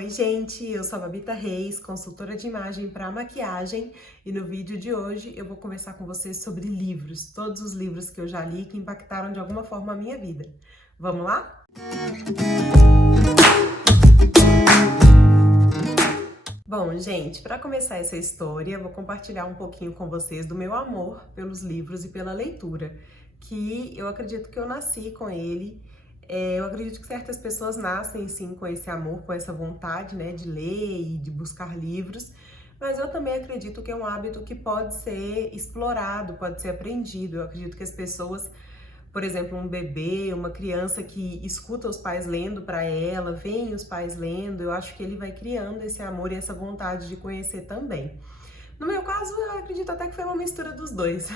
Oi gente, eu sou a Babita Reis, consultora de imagem para maquiagem, e no vídeo de hoje eu vou conversar com vocês sobre livros, todos os livros que eu já li que impactaram de alguma forma a minha vida. Vamos lá? Bom, gente, para começar essa história, eu vou compartilhar um pouquinho com vocês do meu amor pelos livros e pela leitura, que eu acredito que eu nasci com ele. Eu acredito que certas pessoas nascem, sim, com esse amor, com essa vontade, né, de ler e de buscar livros, mas eu também acredito que é um hábito que pode ser explorado, pode ser aprendido. Eu acredito que as pessoas, por exemplo, um bebê, uma criança que escuta os pais lendo para ela, vem os pais lendo, eu acho que ele vai criando esse amor e essa vontade de conhecer também. No meu caso, eu acredito até que foi uma mistura dos dois.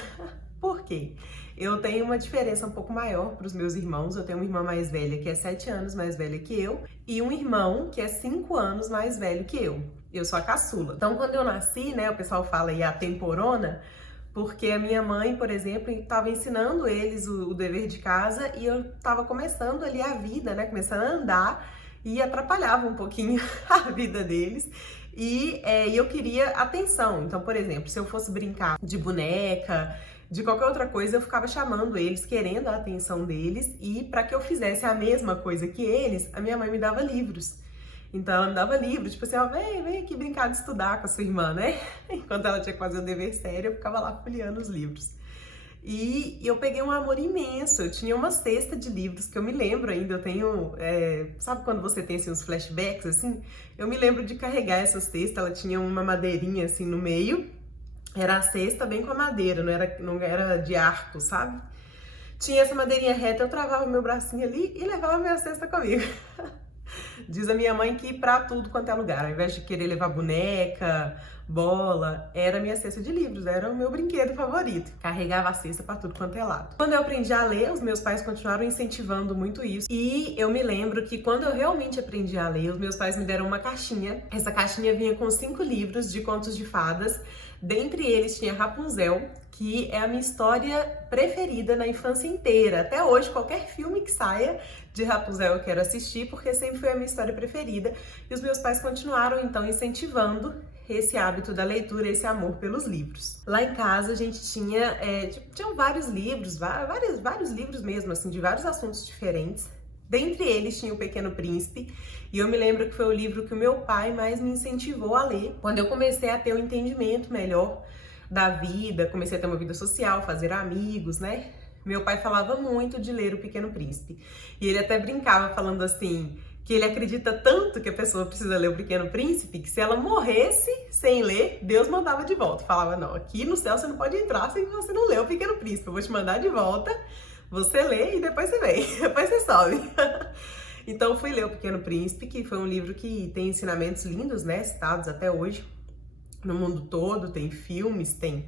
Por quê? Eu tenho uma diferença um pouco maior para os meus irmãos. Eu tenho uma irmã mais velha que é 7 anos mais velha que eu e um irmão que é 5 anos mais velho que eu. Eu sou a caçula. Então, quando eu nasci, né, o pessoal fala aí a temporona, porque a minha mãe, por exemplo, estava ensinando eles o dever de casa e eu estava começando ali a vida, né, começando a andar e atrapalhava um pouquinho a vida deles. E eu queria atenção. Então, por exemplo, se eu fosse brincar de boneca, de qualquer outra coisa, eu ficava chamando eles, querendo a atenção deles, e para que eu fizesse a mesma coisa que eles, a minha mãe me dava livros. Então ela me dava livros, tipo assim, ó, vem aqui brincar de estudar com a sua irmã, né? Enquanto ela tinha que fazer o dever sério, eu ficava lá folheando os livros. E eu peguei um amor imenso. Eu tinha uma cesta de livros que eu me lembro ainda. Eu tenho, sabe quando você tem assim, uns flashbacks assim? Eu me lembro de carregar essa cesta. Ela tinha uma madeirinha assim no meio. Era a cesta bem com a madeira, não era de arco, sabe? Tinha essa madeirinha reta, eu travava meu bracinho ali e levava minha cesta comigo. Diz a minha mãe que pra tudo quanto é lugar, ao invés de querer levar boneca, bola, era a minha cesta de livros, era o meu brinquedo favorito. Carregava a cesta pra tudo quanto é lado. Quando eu aprendi a ler, os meus pais continuaram incentivando muito isso. E eu me lembro que quando eu realmente aprendi a ler, os meus pais me deram uma caixinha. Essa caixinha vinha com 5 livros de contos de fadas. Dentre eles tinha Rapunzel, que é a minha história preferida na infância inteira. Até hoje, qualquer filme que saia de Rapunzel eu quero assistir, porque sempre foi a minha história preferida. E os meus pais continuaram, então, incentivando esse hábito da leitura, esse amor pelos livros. Lá em casa a gente tinham vários livros, vários livros mesmo, assim, de vários assuntos diferentes. Dentre eles tinha O Pequeno Príncipe, e eu me lembro que foi o livro que o meu pai mais me incentivou a ler, quando eu comecei a ter um entendimento melhor da vida, comecei a ter uma vida social, fazer amigos, né? Meu pai falava muito de ler O Pequeno Príncipe, e ele até brincava falando assim, que ele acredita tanto que a pessoa precisa ler O Pequeno Príncipe, que se ela morresse sem ler, Deus mandava de volta. Falava, não, aqui no céu você não pode entrar se você não ler O Pequeno Príncipe, eu vou te mandar de volta, você lê e depois você vem, depois você sobe. Então fui ler O Pequeno Príncipe, que foi um livro que tem ensinamentos lindos, né, citados até hoje no mundo todo, tem filmes, tem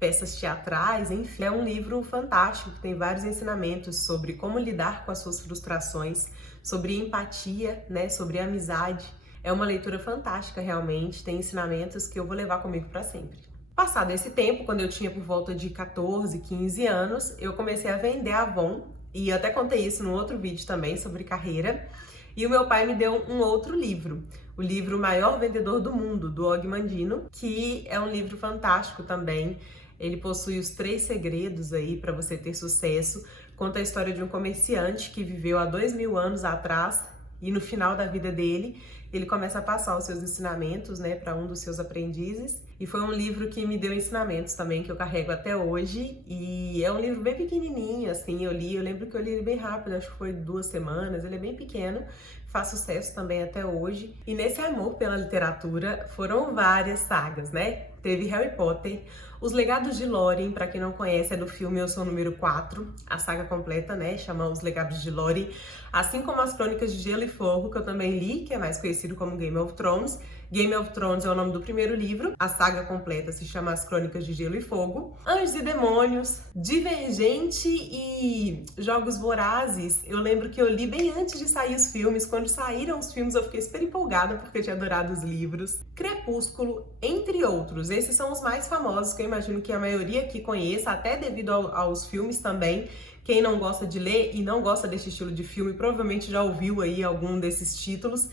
peças teatrais, enfim. É um livro fantástico, que tem vários ensinamentos sobre como lidar com as suas frustrações, sobre empatia, né, sobre amizade. É uma leitura fantástica, realmente, tem ensinamentos que eu vou levar comigo para sempre. Passado esse tempo, quando eu tinha por volta de 14, 15 anos, eu comecei a vender Avon, e eu até contei isso no outro vídeo também sobre carreira, e o meu pai me deu um outro livro, o livro O Maior Vendedor do Mundo, do Og Mandino, que é um livro fantástico também. Ele possui os 3 segredos aí para você ter sucesso, conta a história de um comerciante que viveu há 2000 anos atrás, e no final da vida dele, ele começa a passar os seus ensinamentos, né, para um dos seus aprendizes. E foi um livro que me deu ensinamentos também, que eu carrego até hoje. E é um livro bem pequenininho, assim, eu lembro que eu li ele bem rápido, acho que foi 2 semanas, ele é bem pequeno, faz sucesso também até hoje. E nesse amor pela literatura, foram várias sagas, né? Teve Harry Potter, Os Legados de Lórien, para quem não conhece, é do filme Eu Sou o Número 4, a saga completa, né, chama Os Legados de Lórien, assim como as Crônicas de Gelo e Fogo, que eu também li, que é mais conhecido como Game of Thrones. Game of Thrones é o nome do primeiro livro, a saga completa se chama As Crônicas de Gelo e Fogo. Anjos e Demônios, Divergente e Jogos Vorazes, eu lembro que eu li bem antes de sair os filmes. Quando saíram os filmes eu fiquei super empolgada porque eu tinha adorado os livros. Crepúsculo, entre outros. Esses são os mais famosos, que eu imagino que a maioria aqui conheça, até devido aos filmes também. Quem não gosta de ler e não gosta desse estilo de filme, provavelmente já ouviu aí algum desses títulos.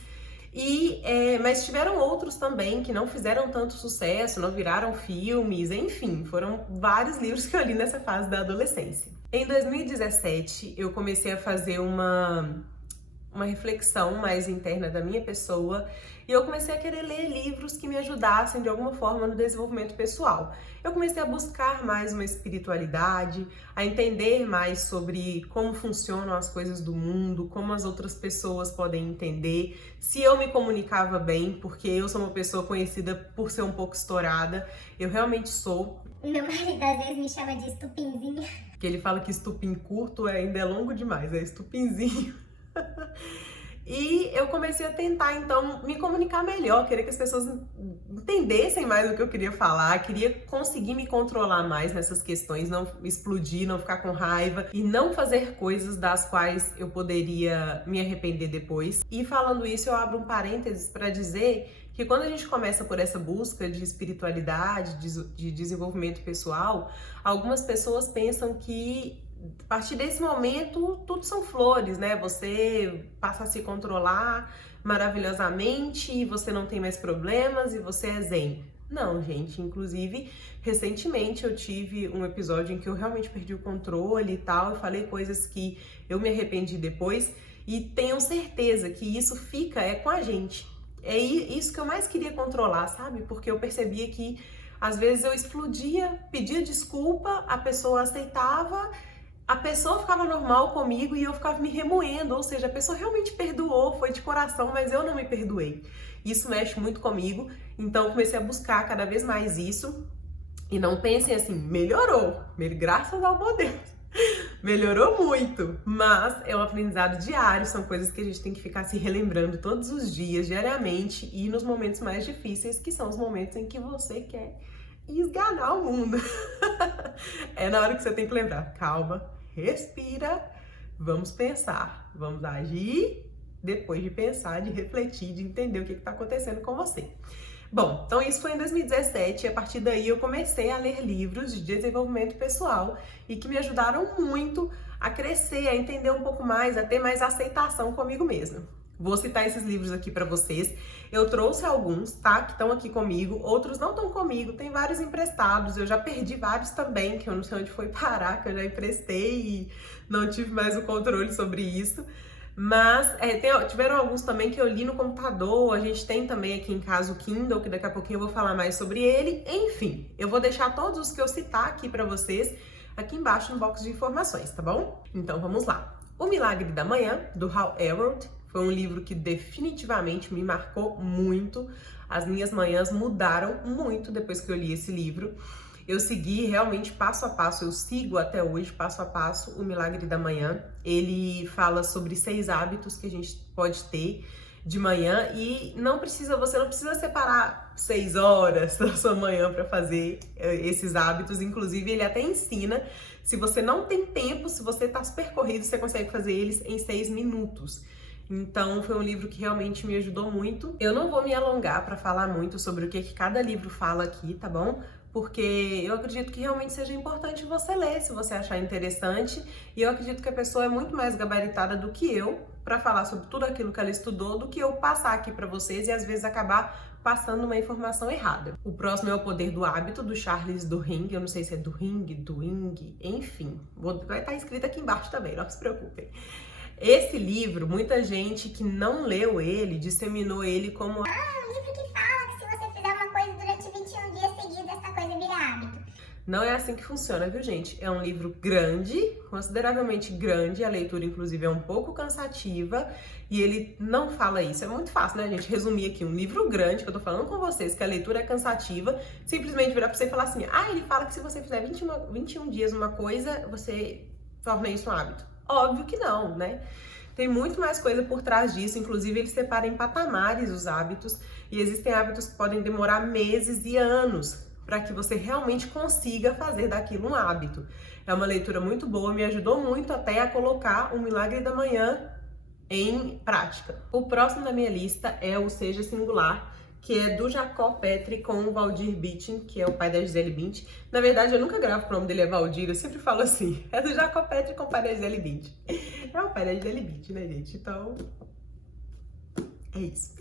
Mas tiveram outros também que não fizeram tanto sucesso, não viraram filmes, enfim, foram vários livros que eu li nessa fase da adolescência. Em 2017, eu comecei a fazer uma reflexão mais interna da minha pessoa e eu comecei a querer ler livros que me ajudassem de alguma forma no desenvolvimento pessoal. Eu comecei a buscar mais uma espiritualidade, a entender mais sobre como funcionam as coisas do mundo, como as outras pessoas podem entender, se eu me comunicava bem, porque eu sou uma pessoa conhecida por ser um pouco estourada, eu realmente sou. Meu marido às vezes me chama de estupinzinho. Que ele fala que estupim curto ainda é longo demais, é estupinzinho. E eu comecei a tentar, então, me comunicar melhor, queria que as pessoas entendessem mais o que eu queria falar, queria conseguir me controlar mais nessas questões, não explodir, não ficar com raiva e não fazer coisas das quais eu poderia me arrepender depois. E falando isso, eu abro um parênteses para dizer que quando a gente começa por essa busca de espiritualidade, de desenvolvimento pessoal, algumas pessoas pensam que a partir desse momento, tudo são flores, né? Você passa a se controlar maravilhosamente, você não tem mais problemas e você é zen. Não, gente, inclusive, recentemente eu tive um episódio em que eu realmente perdi o controle e tal, eu falei coisas que eu me arrependi depois e tenham certeza que isso fica com a gente. É isso que eu mais queria controlar, sabe? Porque eu percebia que às vezes eu explodia, pedia desculpa, a pessoa aceitava, a pessoa ficava normal comigo e eu ficava me remoendo, ou seja, a pessoa realmente perdoou, foi de coração, mas eu não me perdoei. Isso mexe muito comigo, então eu comecei a buscar cada vez mais isso. E não pensem assim, melhorou, graças ao bom Deus, melhorou muito, mas é um aprendizado diário, são coisas que a gente tem que ficar se relembrando todos os dias, diariamente, e nos momentos mais difíceis, que são os momentos em que você quer esganar o mundo. É na hora que você tem que lembrar, calma, respira, vamos pensar, vamos agir depois de pensar, de refletir, de entender o que está acontecendo com você. Bom, então isso foi em 2017 e a partir daí eu comecei a ler livros de desenvolvimento pessoal e que me ajudaram muito a crescer, a entender um pouco mais, a ter mais aceitação comigo mesma. Vou citar esses livros aqui para vocês. Eu trouxe alguns, tá? Que estão aqui comigo. Outros não estão comigo. Tem vários emprestados. Eu já perdi vários também, que eu não sei onde foi parar, que eu já emprestei e não tive mais o controle sobre isso. Mas tiveram alguns também que eu li no computador. A gente tem também aqui em casa o Kindle, que daqui a pouquinho eu vou falar mais sobre ele. Enfim, eu vou deixar todos os que eu citar aqui para vocês aqui embaixo no box de informações, tá bom? Então vamos lá. O Milagre da Manhã, do Hal Elrod. Foi um livro que definitivamente me marcou muito. As minhas manhãs mudaram muito depois que eu li esse livro. Eu segui realmente passo a passo, eu sigo até hoje passo a passo o Milagre da Manhã. Ele fala sobre 6 hábitos que a gente pode ter de manhã e você não precisa separar 6 horas da sua manhã para fazer esses hábitos. Inclusive, ele até ensina, se você não tem tempo, se você está super corrido, você consegue fazer eles em 6 minutos. Então, foi um livro que realmente me ajudou muito. Eu não vou me alongar para falar muito sobre o que cada livro fala aqui, tá bom? Porque eu acredito que realmente seja importante você ler, se você achar interessante. E eu acredito que a pessoa é muito mais gabaritada do que eu para falar sobre tudo aquilo que ela estudou, do que eu passar aqui para vocês e às vezes acabar passando uma informação errada. O próximo é O Poder do Hábito, do Charles Duhigg. Eu não sei se é Duhigg, enfim. Vai estar escrito aqui embaixo também, não se preocupem. Esse livro, muita gente que não leu ele, disseminou ele como um livro que fala que se você fizer uma coisa durante 21 dias seguidos, essa coisa vira hábito. Não é assim que funciona, viu, gente? É um livro grande, consideravelmente grande, a leitura, inclusive, é um pouco cansativa, e ele não fala isso. É muito fácil, né, gente? Resumir aqui, um livro grande, que eu tô falando com vocês, que a leitura é cansativa, simplesmente virar pra você e falar assim, ele fala que se você fizer 21 dias uma coisa, você torna isso um hábito. Óbvio que não, né? Tem muito mais coisa por trás disso, inclusive ele separa em patamares os hábitos e existem hábitos que podem demorar meses e anos para que você realmente consiga fazer daquilo um hábito. É uma leitura muito boa, me ajudou muito até a colocar o Milagre da Manhã em prática. O próximo da minha lista é o Seja Singular, que é do Jacob Petri com o Valdir Bittin, que é o pai da Gisele Bündchen. Na verdade, eu nunca gravo que o nome dele é Valdir, eu sempre falo assim, é do Jacob Petri com o pai da Gisele Bündchen. É o pai da Gisele Bündchen, né, gente? Então, É isso.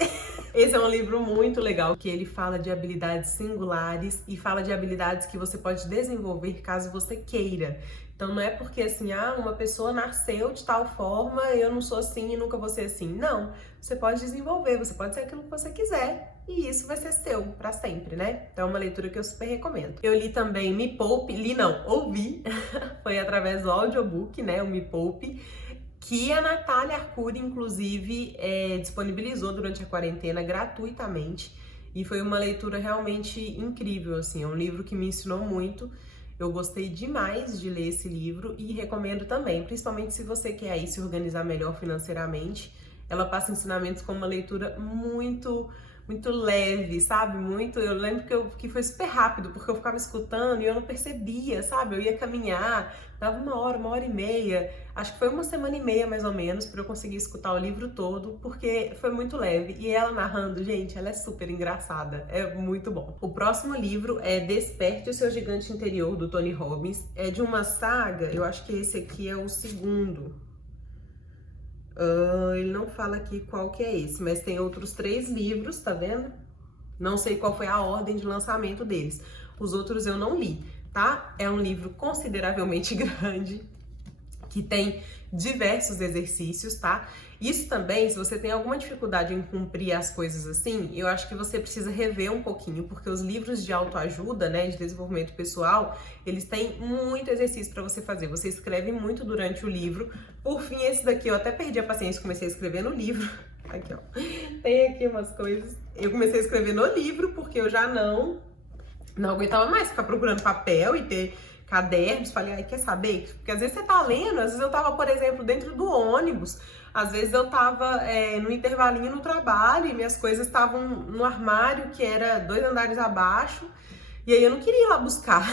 Esse é um livro muito legal, que ele fala de habilidades singulares e fala de habilidades que você pode desenvolver caso você queira. Então não é porque assim, uma pessoa nasceu de tal forma, eu não sou assim e nunca vou ser assim. Não, você pode desenvolver, você pode ser aquilo que você quiser e isso vai ser seu pra sempre, né? Então é uma leitura que eu super recomendo. Eu li também Me Poupe, ouvi, foi através do audiobook, né, o Me Poupe, que a Natália Arcuri, inclusive, disponibilizou durante a quarentena gratuitamente. E foi uma leitura realmente incrível, assim, é um livro que me ensinou muito. Eu gostei demais de ler esse livro e recomendo também, principalmente se você quer aí se organizar melhor financeiramente. Ela passa ensinamentos com uma leitura muito leve, sabe? Eu lembro que foi super rápido, porque eu ficava escutando e eu não percebia, sabe? Eu ia caminhar, dava uma hora e meia, acho que foi uma semana e meia mais ou menos para eu conseguir escutar o livro todo, porque foi muito leve. E ela narrando, gente, ela é super engraçada, é muito bom. O próximo livro é Desperte o Seu Gigante Interior, do Tony Robbins. É de uma saga, eu acho que esse aqui é o segundo. Ele não fala aqui qual que é esse, mas tem outros 3 livros, tá vendo? Não sei qual foi a ordem de lançamento deles. Os outros eu não li, tá? É um livro consideravelmente grande, que tem diversos exercícios, tá? Isso também, se você tem alguma dificuldade em cumprir as coisas assim, eu acho que você precisa rever um pouquinho, porque os livros de autoajuda, né, de desenvolvimento pessoal, eles têm muito exercício para você fazer. Você escreve muito durante o livro. Por fim, esse daqui eu até perdi a paciência e comecei a escrever no livro. Aqui, ó. Tem aqui umas coisas. Eu comecei a escrever no livro porque eu já não aguentava mais ficar procurando papel e ter cadernos. Falei, ai, quer saber? Porque às vezes você tá lendo, às vezes eu tava, por exemplo, dentro do ônibus, às vezes eu tava no intervalinho no trabalho e minhas coisas estavam no armário que era 2 andares abaixo, e aí eu não queria ir lá buscar.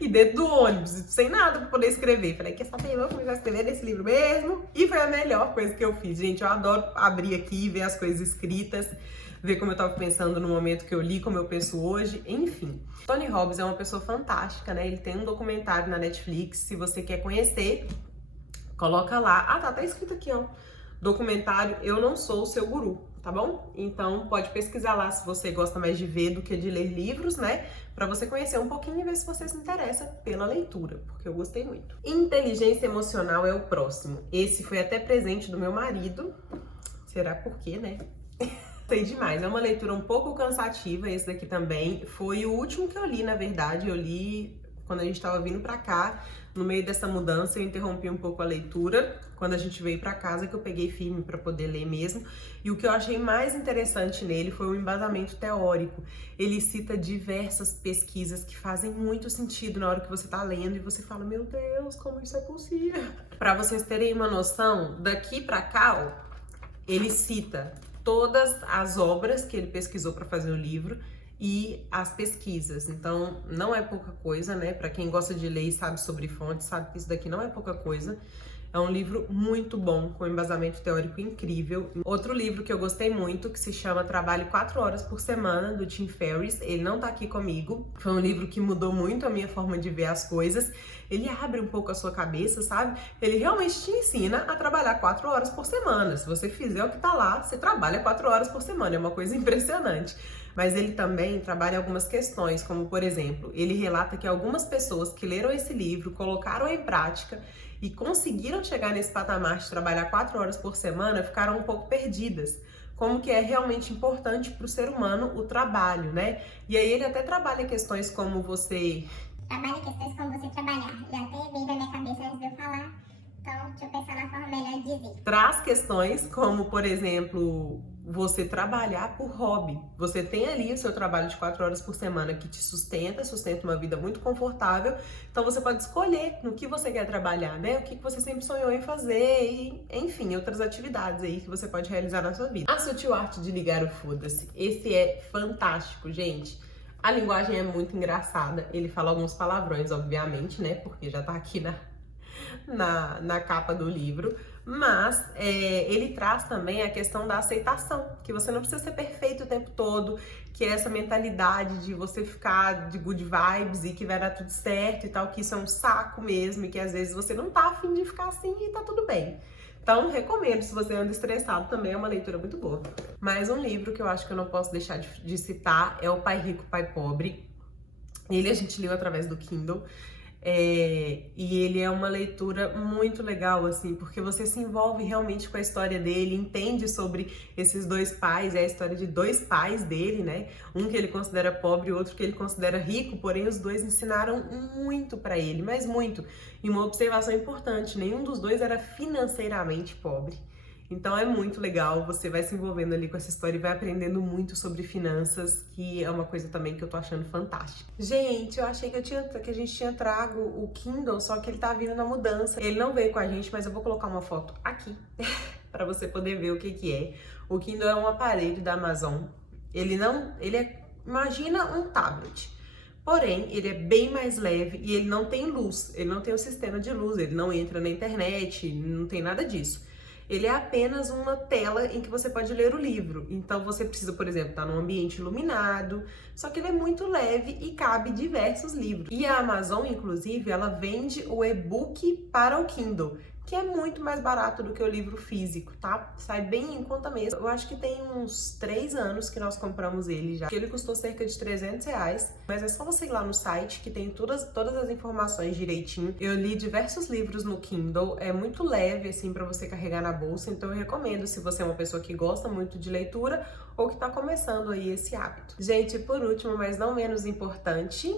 E dentro do ônibus, sem nada pra poder escrever. Falei, quer saber? Eu vou começar a escrever nesse livro mesmo. E foi a melhor coisa que eu fiz. Gente, eu adoro abrir aqui, ver as coisas escritas, ver como eu tava pensando no momento que eu li, como eu penso hoje, enfim. Tony Robbins é uma pessoa fantástica, né? Ele tem um documentário na Netflix, se você quer conhecer, coloca lá. Tá escrito aqui, ó. Documentário Eu Não Sou o Seu Guru, tá bom? Então pode pesquisar lá se você gosta mais de ver do que de ler livros, né? Pra você conhecer um pouquinho e ver se você se interessa pela leitura, porque eu gostei muito. Inteligência Emocional é o próximo. Esse foi até presente do meu marido. Será por quê, né? Sei demais. É uma leitura um pouco cansativa, esse daqui também. Foi o último que eu li, na verdade. Eu li quando a gente tava vindo pra cá. No meio dessa mudança, eu interrompi um pouco a leitura. Quando a gente veio pra casa, que eu peguei firme pra poder ler mesmo. E o que eu achei mais interessante nele foi o embasamento teórico. Ele cita diversas pesquisas que fazem muito sentido na hora que você tá lendo e você fala, meu Deus, como isso é possível? Pra vocês terem uma noção, daqui pra cá, ó, ele cita todas as obras que ele pesquisou para fazer o livro e as pesquisas. Então, não é pouca coisa, né? Para quem gosta de ler e sabe sobre fontes, sabe que isso daqui não é pouca coisa. É um livro muito bom, com embasamento teórico incrível. Outro livro que eu gostei muito, que se chama Trabalhe 4 Horas por Semana, do Tim Ferriss. Ele não tá aqui comigo. Foi um livro que mudou muito a minha forma de ver as coisas. Ele abre um pouco a sua cabeça, sabe? Ele realmente te ensina a trabalhar 4 horas por semana. Se você fizer o que tá lá, você trabalha 4 horas por semana. É uma coisa impressionante. Mas ele também trabalha algumas questões, como por exemplo, ele relata que algumas pessoas que leram esse livro, colocaram em prática e conseguiram chegar nesse patamar de trabalhar 4 horas por semana, ficaram um pouco perdidas. Como que é realmente importante para o ser humano o trabalho, né? E aí ele até trabalha questões como você... Trabalha questões como você trabalhar. Já até veio da minha cabeça antes de eu falar. Então, deixa eu pensar na forma melhor de dizer. Traz questões como, por exemplo, você trabalhar por hobby. Você tem ali o seu trabalho de 4 horas por semana que te sustenta uma vida muito confortável. Então você pode escolher no que você quer trabalhar, né? O que você sempre sonhou em fazer e, enfim, outras atividades aí que você pode realizar na sua vida. A Sutil Arte de Ligar o Foda-se. Esse é fantástico, gente. A linguagem é muito engraçada. Ele fala alguns palavrões, obviamente, né? Porque já tá aqui na capa do livro, mas ele traz também a questão da aceitação, que você não precisa ser perfeito o tempo todo, que é essa mentalidade de você ficar de good vibes e que vai dar tudo certo e tal, que isso é um saco mesmo e que às vezes você não tá afim de ficar assim e tá tudo bem. Então, recomendo, se você anda estressado, também é uma leitura muito boa. Mais um livro que eu acho que eu não posso deixar de citar é O Pai Rico, Pai Pobre. Ele a gente leu através do Kindle. E ele é uma leitura muito legal, assim, porque você se envolve realmente com a história dele, entende sobre esses dois pais, é a história de dois pais dele, né? Um que ele considera pobre e outro que ele considera rico, porém os dois ensinaram muito pra ele, mas muito. E uma observação importante, nenhum dos dois era financeiramente pobre. Então é muito legal, você vai se envolvendo ali com essa história e vai aprendendo muito sobre finanças, que é uma coisa também que eu tô achando fantástica. Gente, eu achei que a gente tinha trago o Kindle, só que ele tá vindo na mudança. Ele não veio com a gente, mas eu vou colocar uma foto aqui, para você poder ver o que que é. O Kindle é um aparelho da Amazon. Imagina um tablet. Porém, ele é bem mais leve e ele não tem luz, ele não tem o sistema de luz, ele não entra na internet, não tem nada disso. Ele é apenas uma tela em que você pode ler o livro. Então você precisa, por exemplo, estar num ambiente iluminado, só que ele é muito leve e cabe diversos livros. E a Amazon, inclusive, ela vende o e-book para o Kindle, que é muito mais barato do que o livro físico, tá? Sai bem em conta mesmo. Eu acho que tem uns 3 anos que nós compramos ele já. Ele custou cerca de R$300, mas é só você ir lá no site que tem todas as informações direitinho. Eu li diversos livros no Kindle, é muito leve assim para você carregar na bolsa, então eu recomendo se você é uma pessoa que gosta muito de leitura ou que tá começando aí esse hábito. Gente, por último, mas não menos importante,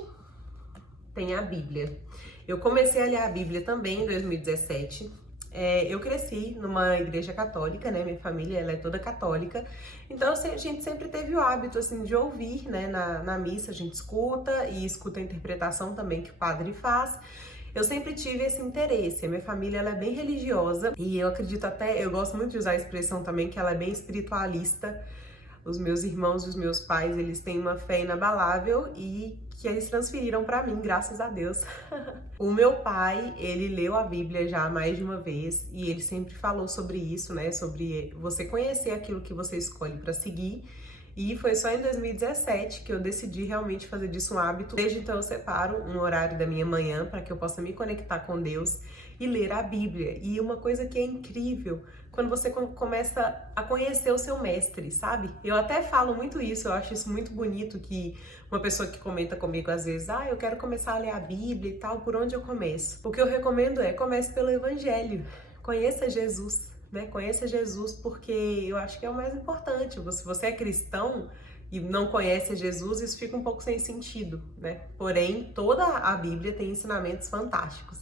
tem a Bíblia. Eu comecei a ler a Bíblia também em 2017. Eu cresci numa igreja católica, né? Minha família, ela é toda católica. Então, a gente sempre teve o hábito, assim, de ouvir, né? Na missa a gente escuta e escuta a interpretação também que o padre faz. Eu sempre tive esse interesse. A minha família, ela é bem religiosa e eu acredito eu gosto muito de usar a expressão também que ela é bem espiritualista. Os meus irmãos e os meus pais, eles têm uma fé inabalável e que eles transferiram para mim, graças a Deus. O meu pai, ele leu a Bíblia já mais de uma vez e ele sempre falou sobre isso, né? Sobre você conhecer aquilo que você escolhe para seguir. E foi só em 2017 que eu decidi realmente fazer disso um hábito. Desde então eu separo um horário da minha manhã para que eu possa me conectar com Deus e ler a Bíblia. E uma coisa que é incrível, quando você começa a conhecer o seu mestre, sabe? Eu até falo muito isso, eu acho isso muito bonito, que uma pessoa que comenta comigo às vezes, eu quero começar a ler a Bíblia e tal, por onde eu começo? O que eu recomendo comece pelo Evangelho, conheça Jesus, né? Conheça Jesus, porque eu acho que é o mais importante. Se você é cristão e não conhece Jesus, isso fica um pouco sem sentido, né? Porém, toda a Bíblia tem ensinamentos fantásticos.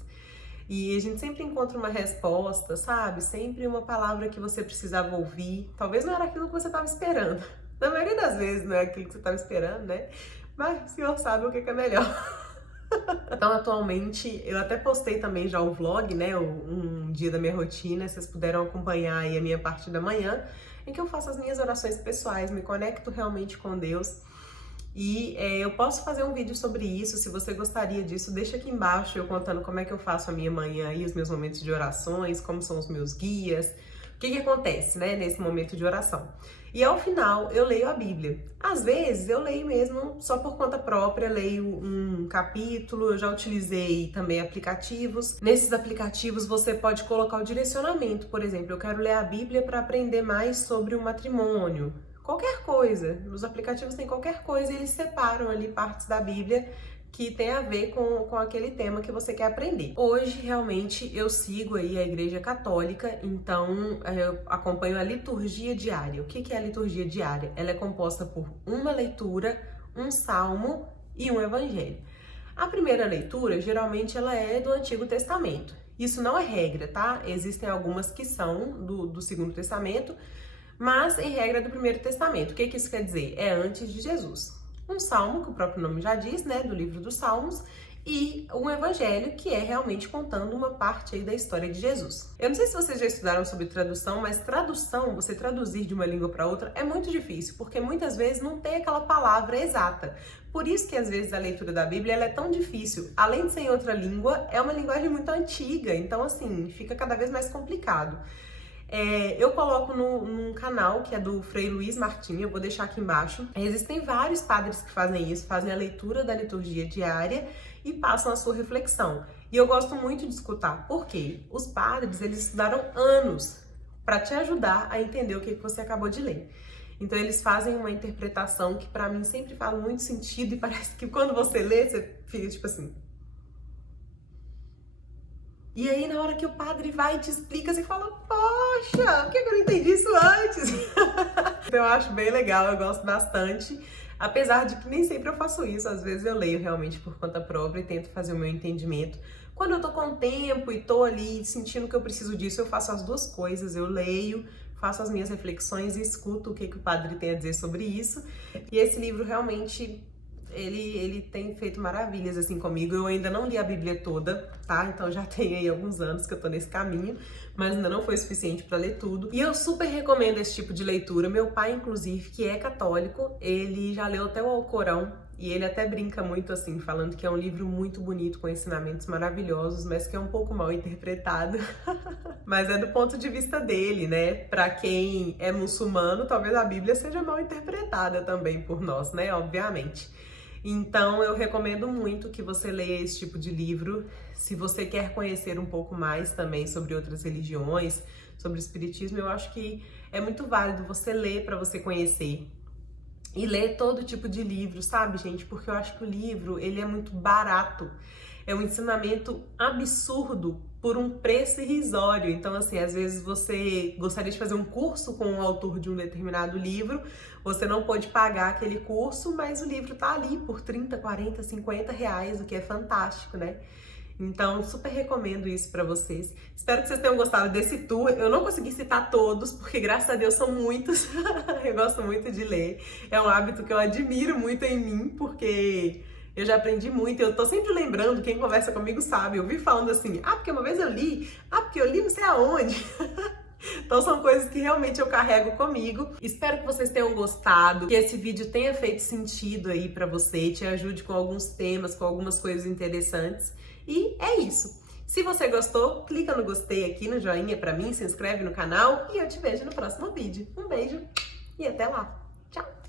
E a gente sempre encontra uma resposta, sabe? Sempre uma palavra que você precisava ouvir. Talvez não era aquilo que você estava esperando. Na maioria das vezes não é aquilo que você estava esperando, né? Mas o Senhor sabe o que é melhor. Então, atualmente, eu até postei também já o vlog, né? Um dia da minha rotina. Vocês puderam acompanhar aí a minha parte da manhã, em que eu faço as minhas orações pessoais, me conecto realmente com Deus. E eu posso fazer um vídeo sobre isso, se você gostaria disso, deixa aqui embaixo eu contando como é que eu faço a minha manhã e os meus momentos de orações, como são os meus guias, o que acontece, né, nesse momento de oração. E ao final eu leio a Bíblia. Às vezes eu leio mesmo só por conta própria, leio um capítulo, eu já utilizei também aplicativos. Nesses aplicativos você pode colocar o direcionamento, por exemplo, eu quero ler a Bíblia para aprender mais sobre o matrimônio. Qualquer coisa, os aplicativos têm qualquer coisa e eles separam ali partes da Bíblia que tem a ver com aquele tema que você quer aprender. Hoje, realmente, eu sigo aí a Igreja Católica, então eu acompanho a liturgia diária. O que é a liturgia diária? Ela é composta por uma leitura, um salmo e um evangelho. A primeira leitura, geralmente, ela é do Antigo Testamento. Isso não é regra, tá? Existem algumas que são do Segundo Testamento, mas em regra do Primeiro Testamento. O que isso quer dizer? É antes de Jesus. Um salmo, que o próprio nome já diz, né, do livro dos Salmos, e um evangelho, que é realmente contando uma parte aí da história de Jesus. Eu não sei se vocês já estudaram sobre tradução, mas tradução, você traduzir de uma língua para outra, é muito difícil, porque muitas vezes não tem aquela palavra exata. Por isso que às vezes a leitura da Bíblia ela é tão difícil. Além de ser em outra língua, é uma linguagem muito antiga, então assim, fica cada vez mais complicado. Eu coloco num canal que é do Frei Luiz Martim, eu vou deixar aqui embaixo. Existem vários padres que fazem isso, fazem a leitura da liturgia diária e passam a sua reflexão. E eu gosto muito de escutar, porque os padres, eles estudaram anos para te ajudar a entender o que você acabou de ler. Então eles fazem uma interpretação que para mim sempre faz muito sentido e parece que quando você lê, você fica tipo assim. E aí na hora que o padre vai e te explica, você fala, poxa, por que eu não entendi isso antes? Então eu acho bem legal, eu gosto bastante. Apesar de que nem sempre eu faço isso, às vezes eu leio realmente por conta própria e tento fazer o meu entendimento. Quando eu tô com tempo e tô ali sentindo que eu preciso disso, eu faço as duas coisas, eu leio, faço as minhas reflexões e escuto o que o padre tem a dizer sobre isso. E esse livro realmente, ele tem feito maravilhas assim comigo. Eu ainda não li a Bíblia toda, tá? Então já tem aí alguns anos que eu tô nesse caminho, mas ainda não foi suficiente para ler tudo. E eu super recomendo esse tipo de leitura. Meu pai, inclusive, que é católico, ele já leu até o Alcorão. E ele até brinca muito assim, falando que é um livro muito bonito, com ensinamentos maravilhosos, mas que é um pouco mal interpretado. Mas é do ponto de vista dele, né? Para quem é muçulmano, talvez a Bíblia seja mal interpretada também por nós, né? Obviamente. Então eu recomendo muito que você leia esse tipo de livro. Se você quer conhecer um pouco mais também sobre outras religiões, sobre o espiritismo, eu acho que é muito válido você ler para você conhecer. E ler todo tipo de livro, sabe, gente? Porque eu acho que o livro, ele é muito barato. É um ensinamento absurdo por um preço irrisório. Então, assim, às vezes você gostaria de fazer um curso com o autor de um determinado livro, você não pode pagar aquele curso, mas o livro tá ali por 30, 40, 50 reais, o que é fantástico, né? Então, super recomendo isso pra vocês. Espero que vocês tenham gostado desse tour. Eu não consegui citar todos, porque graças a Deus são muitos. Eu gosto muito de ler. É um hábito que eu admiro muito em mim, porque eu já aprendi muito. Eu tô sempre lembrando, quem conversa comigo sabe. Eu vi falando assim, porque uma vez eu li, porque eu li não sei aonde. Então são coisas que realmente eu carrego comigo. Espero que vocês tenham gostado, que esse vídeo tenha feito sentido aí pra você, te ajude com alguns temas, com algumas coisas interessantes. E é isso. Se você gostou, clica no gostei aqui, no joinha pra mim, se inscreve no canal e eu te vejo no próximo vídeo. Um beijo e até lá. Tchau!